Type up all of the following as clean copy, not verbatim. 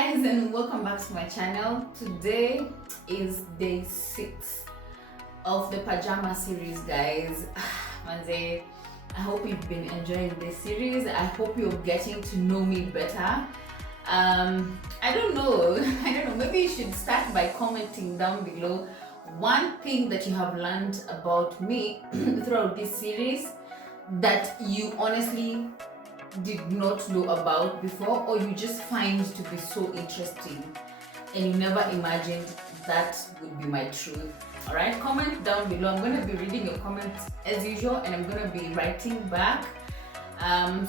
guys, and welcome back to my channel. Today is day 6 of the pajama series, guys. Manze, I hope you've been enjoying this series. I hope you're getting to know me better. I don't know, maybe you should start by commenting down below one thing that you have learned about me throughout this series that you honestly did not know about before, or you just find to be so interesting and you never imagined that would be my truth. All right, comment down below. I'm going to be reading your comments as usual, and I'm going to be writing back.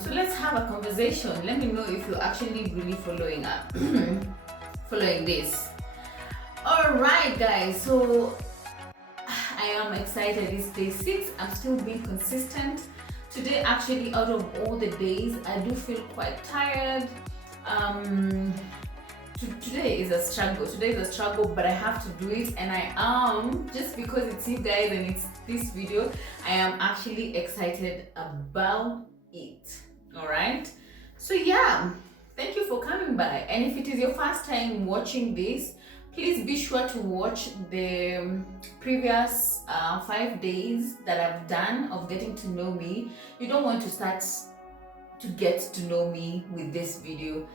So let's have a conversation. Let me know if you're actually really following this. All right, guys, so I am excited. It's day 6. I'm still being consistent. Today, actually, out of all the days, I do feel quite tired. Today is a struggle, but I have to do it, and I am, just because it's you guys and it's this video, I am actually excited about it. All right, so yeah, thank you for coming by. And if it is your first time watching this, please be sure to watch the previous 5 days that I've done of getting to know me. You don't want to start to get to know me with this video.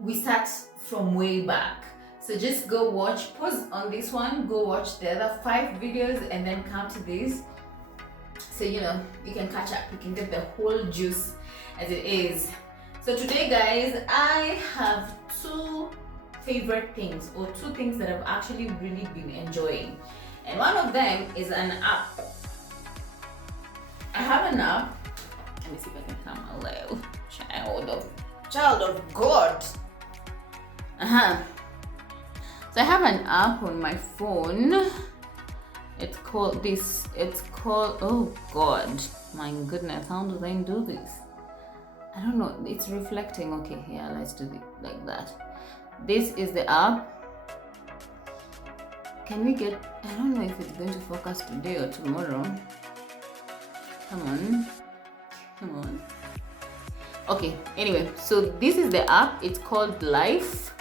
We start from way back. So just go watch, pause on this one, go watch the other 5 videos, and then come to this. So, you know, you can catch up, you can get the whole juice as it is. So today, guys, I have 2 favorite things, or 2 things that I've actually really been enjoying, and one of them is an app. I have an app. Let me see if I can come a little. Child of God. So I have an app on my phone. It's called oh God, my goodness, how do I do this? I don't know. It's reflecting. Okay, yeah, let's do it like that. This is the app. Can we get, I don't know if it's going to focus today or tomorrow. Come on. Okay, anyway, so this is the app. It's called Life.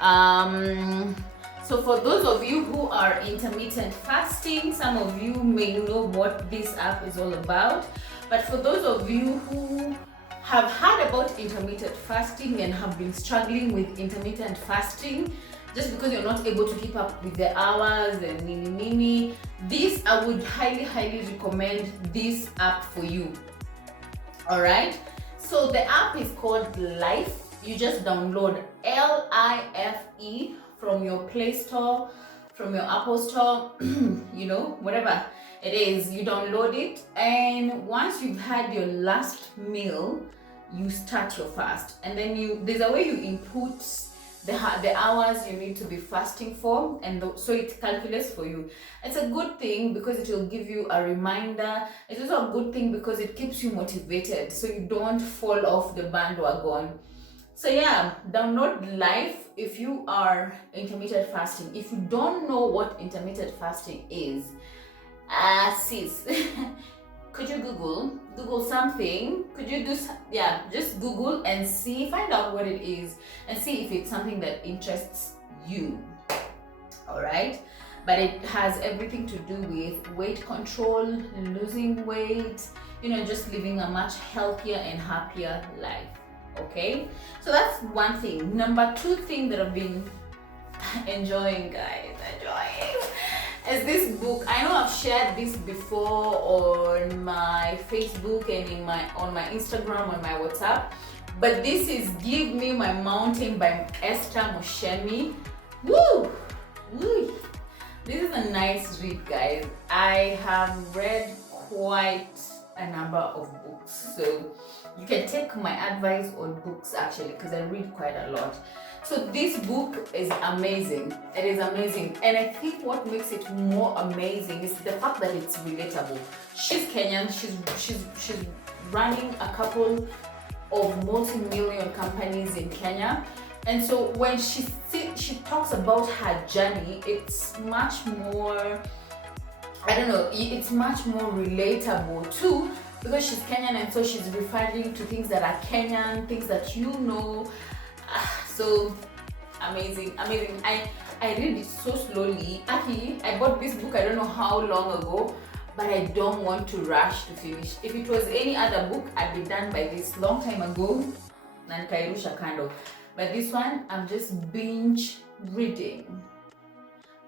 So for those of you who are intermittent fasting, some of you may know what this app is all about. But for those of you who have heard about intermittent fasting and have been struggling with intermittent fasting just because you're not able to keep up with the hours and this, I would highly recommend this app for you. All right, so the app is called Life. You just download LIFE from your Play Store, from your Apple Store, you know, whatever it is, you download it, and once you've had your last meal, you start your fast, and then there's a way you input the hours you need to be fasting for, and so it calculates for you. It's a good thing because it will give you a reminder. It's also a good thing because it keeps you motivated, so you don't fall off the bandwagon. So yeah, download Life if you are intermittent fasting. If you don't know what intermittent fasting is, sis, could you Google something? Could you do, yeah, just Google and find out what it is and see if it's something that interests you. All right, but it has everything to do with weight control, losing weight, you know, just living a much healthier and happier life. Okay, so that's one thing. Number 2 thing that I've been enjoying, guys, is this book. I know I've shared this before on my Facebook and on my Instagram, on my WhatsApp, but this is Give Me My Mountain by Esther Moshemi. Woo! This is a nice read, guys. I have read quite a number of books, so you can take my advice on books, actually, because I read quite a lot. So this book is amazing. It is amazing, and I think what makes it more amazing is the fact that it's relatable. She's Kenyan. She's running a couple of multi-million companies in Kenya, and so when she talks about her journey, it's much more, I don't know, it's much more relatable too, because she's Kenyan, and so she's referring to things that are Kenyan, things that you know. So amazing, amazing. I read it so slowly. Actually, I bought this book I don't know how long ago, but I don't want to rush to finish. If it was any other book, I'd be done by this long time ago. Nankairusha kind of. But this one, I'm just binge reading.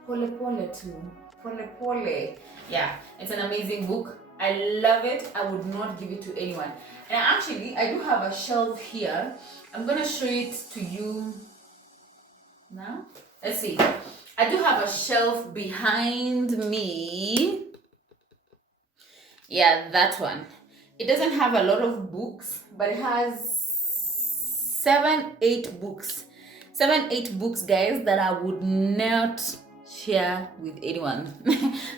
Pole pole too. Pole pole. Yeah, it's an amazing book. I love it. I would not give it to anyone. And actually, I do have a shelf here. I'm gonna show it to you now. Let's see. I do have a shelf behind me. Yeah, that one. It doesn't have a lot of books, but it has 7-8 books. 7-8 books, guys, that I would not share with anyone.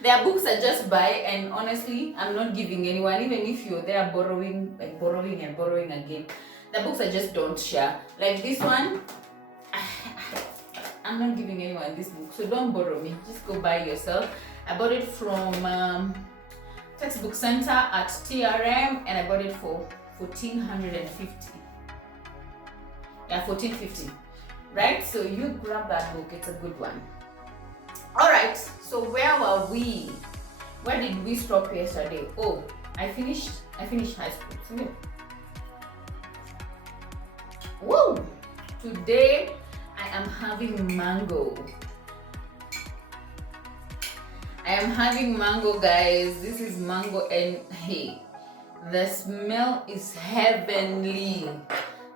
There are books I just buy, and honestly, I'm not giving anyone, even if you're there borrowing, like borrowing and borrowing again. The books I just don't share. Like this one, I'm not giving anyone this book, so don't borrow me. Just go buy yourself. I bought it from Textbook Center at TRM, and I bought it for 1450. Yeah, 1450. Right? So you grab that book. It's a good one. All right. So where were we? Where did we stop yesterday? Oh, I finished high school. So, woo! Today I am having mango. I am having mango, guys. This is mango, and hey, the smell is heavenly.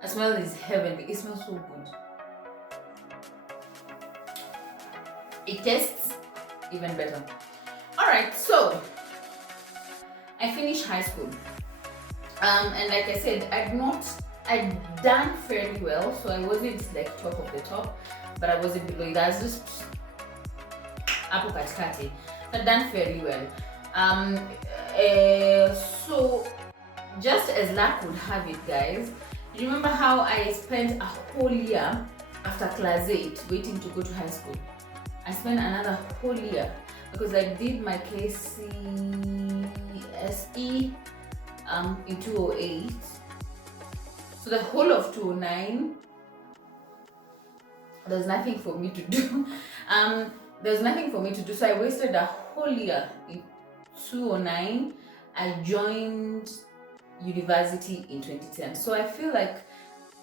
The smell is heavenly. It smells so good. It tastes even better. All right, so I finished high school, and like I said, I'd done fairly well, so I wasn't like top of the top, but I wasn't below it. I was just hapo katikati. I'd done fairly well. So just as luck would have it, guys, you remember how I spent a whole year after class 8 waiting to go to high school? I spent another whole year because I did my KCSE in 208. So the whole of 209, there's nothing for me to do. There's nothing for me to do. So I wasted a whole year in 209. I joined university in 2010. So I feel like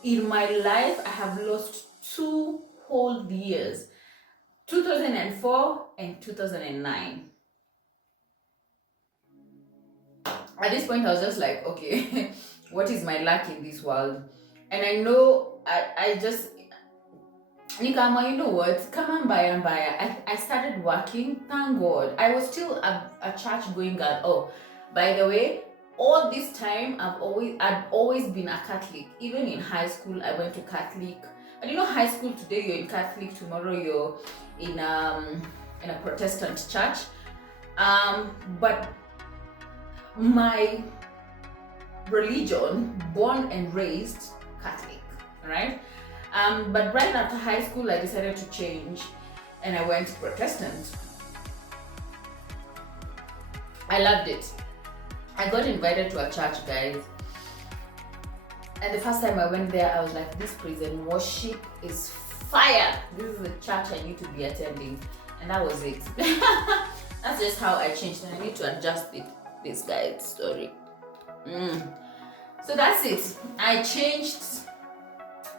in my life, I have lost 2 whole years. 2004 and 2009. At this point, I was just like, okay, what is my luck in this world? And I know, I just, Nikama, you know what? Come on, buy. I started working. Thank God. I was still a church going girl. Oh, by the way, all this time I've always been a Catholic. Even in high school, I went to Catholic. And you know, high school today you're in Catholic, tomorrow you're in a Protestant church. But my religion, born and raised Catholic, right? But right after high school, I decided to change, and I went Protestant. I loved it. I got invited to a church, guys. And the first time I went there, I was like, this praise and worship is fire. This is the church I need to be attending. And that was it. That's just how I changed. And I need to adjust this guy's story. So that's it. I changed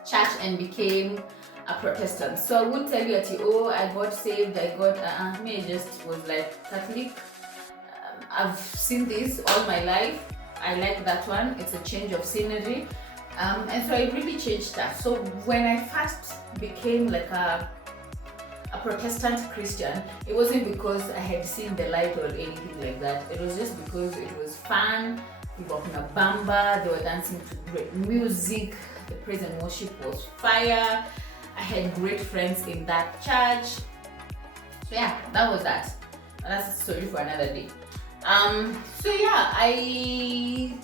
church and became a Protestant. So I wouldn't tell you that, oh, I got saved, I me, I just was like Catholic. I've seen this all my life. I like that one. It's a change of scenery. And so I really changed that. So when I first became like a Protestant Christian, it wasn't because I had seen the light or anything like that. It was just because it was fun. We were in a bamba, they were dancing to great music, the praise and worship was fire. I had great friends in that church. So yeah, that was that. And that's a story for another day. So yeah, I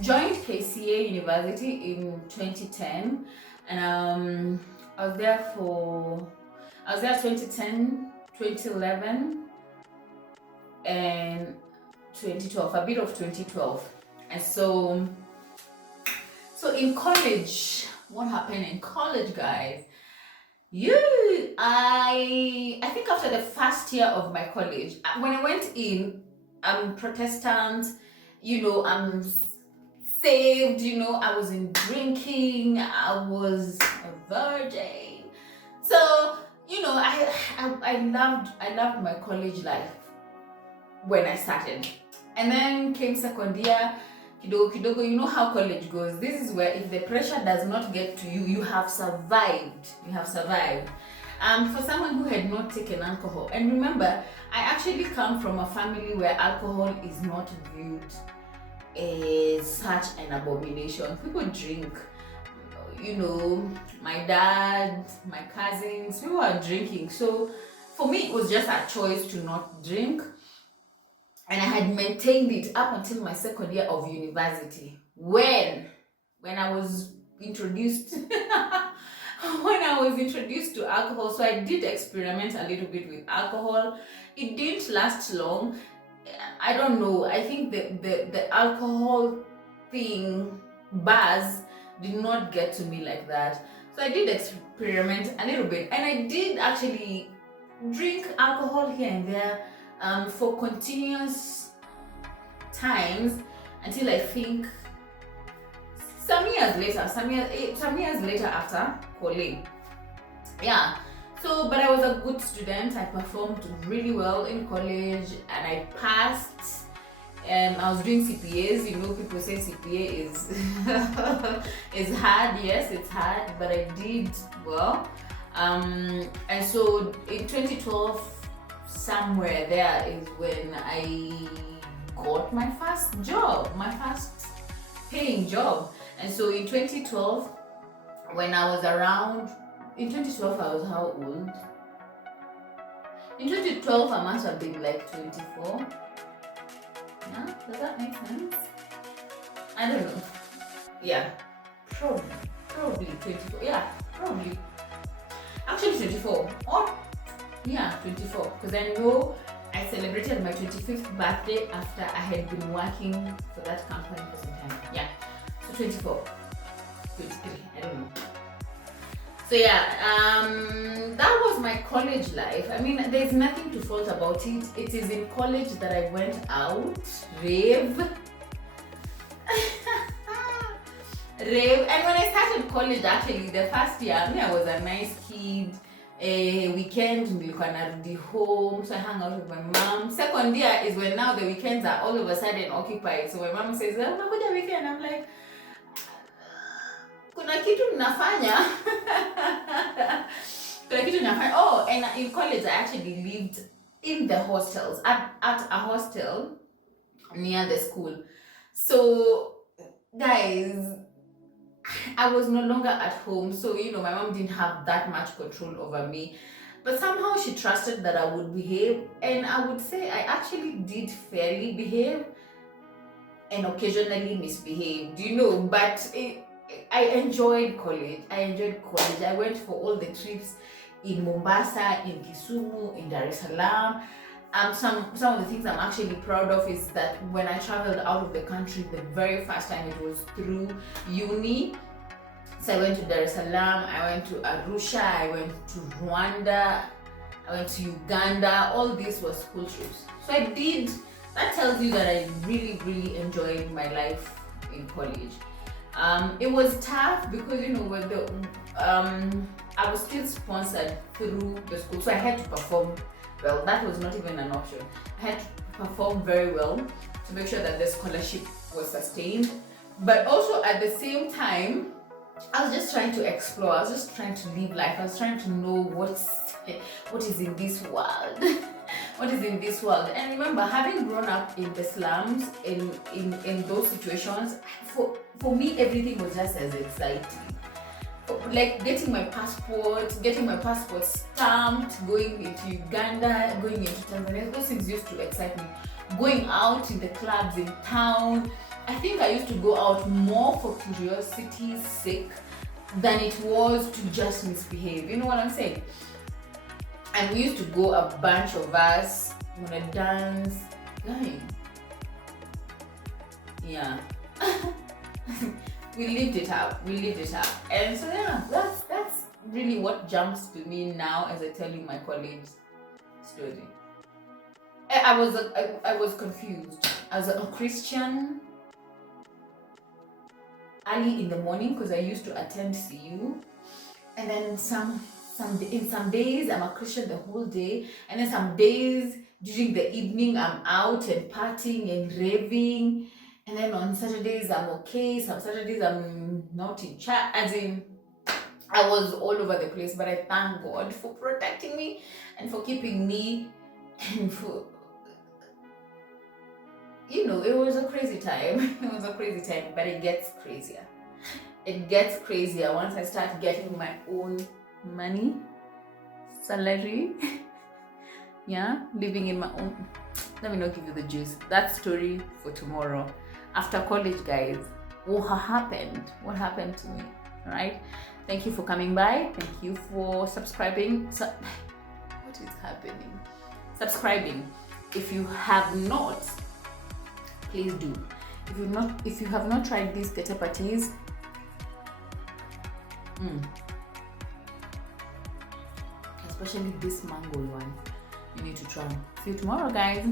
joined KCA University in 2010, and I was there 2010, 2011, and 2012, a bit of 2012. And so in college, what happened in college, guys? I think after the first year of my college, when I went in, I'm Protestant, I'm saved, I wasn't drinking, I was a virgin. So, I loved my college life when I started. And then came second year, kidogo kidogo, you know how college goes. This is where if the pressure does not get to you, you have survived. You have survived. For someone who had not taken alcohol, and remember, I actually come from a family where alcohol is not viewed as such an abomination. People drink, my dad, my cousins, people are drinking. So for me, it was just a choice to not drink. And I had maintained it up until my second year of university. When I was introduced when I was introduced to alcohol. So I did experiment a little bit with alcohol. It didn't last long. I don't know. I think the alcohol thing, buzz, did not get to me like that. So I did experiment a little bit, and I did actually drink alcohol here and there for continuous times until I think some years later after college. Yeah. So, but I was a good student. I performed really well in college and I passed. I was doing CPAs. People say CPA is is hard. Yes, it's hard, but I did well. And so in 2012, somewhere there is when I got my first job, my first paying job. And so in 2012, when I was around, in 2012 I was how old? In 2012 I must have been like 24. Yeah, does that make sense? I don't know. Yeah, probably 24. Yeah, probably. Actually 24. Or yeah, 24. Because I know I celebrated my 25th birthday after I had been working for that company for some time. Yeah. So 24. 23. I don't know. So yeah, that was my college life. I mean, there's nothing to fault about it. It is in college that I went out, rave. Rave. And when I started college, actually, the first year, I was a nice kid. Weekend, nilikuwa narudi home, so I hung out with my mom. Second year is when now the weekends are all of a sudden occupied. So my mom says, "Oh, nakuja weekend." I'm like, kuna kitu nafanya. Kuna kitu nafanya. Oh, and in college I actually lived in the hostels, at a hostel near the school. So guys, I was no longer at home, so my mom didn't have that much control over me, but somehow she trusted that I would behave, and I would say I actually did fairly behave and occasionally misbehaved, but I enjoyed college. I went for all the trips in Mombasa, in Kisumu, in Dar es Salaam. Some of the things I'm actually proud of is that when I traveled out of the country, the very first time it was through uni. So I went to Dar es Salaam, I went to Arusha, I went to Rwanda, I went to Uganda. All this was school trips. So that tells you that I really, really enjoyed my life in college. It was tough because I was still sponsored through the school, so I had to perform well. That was not even an option. I had to perform very well to make sure that the scholarship was sustained. But also at the same time, I was just trying to explore. I was just trying to live life. I was trying to know what is in this world. What is in this world? And remember, having grown up in the slums, in those situations, for me everything was just as exciting. Like getting my passport stamped, going into Uganda, going into Tanzania, those things used to excite me. Going out in the clubs in town, I think I used to go out more for curiosity's sake than it was to just misbehave. You know what I'm saying? And we used to go, a bunch of us, on a dance. Yeah. We lived it up. And so yeah, really what jumps to me now as I tell you my college story. I was confused. As a Christian, early in the morning, because I used to attend CU, and then in some days I'm a Christian the whole day, and then some days during the evening I'm out and partying and raving, and then on Saturdays I'm okay. Some Saturdays I'm not in church. As in, I was all over the place, but I thank God for protecting me and for keeping me, and for, you know, it was a crazy time. It was a crazy time, but it gets crazier. It gets crazier once I start getting my own money, salary. Yeah, living in my own. Let me not give you the juice. That story for tomorrow. After college, guys, what happened? What happened to me? All right. Thank you for coming by. Thank you for subscribing. What is happening? Subscribing. If you have not, please do. If you have not tried these chapati's, especially this mango one, you need to try. See you tomorrow, guys.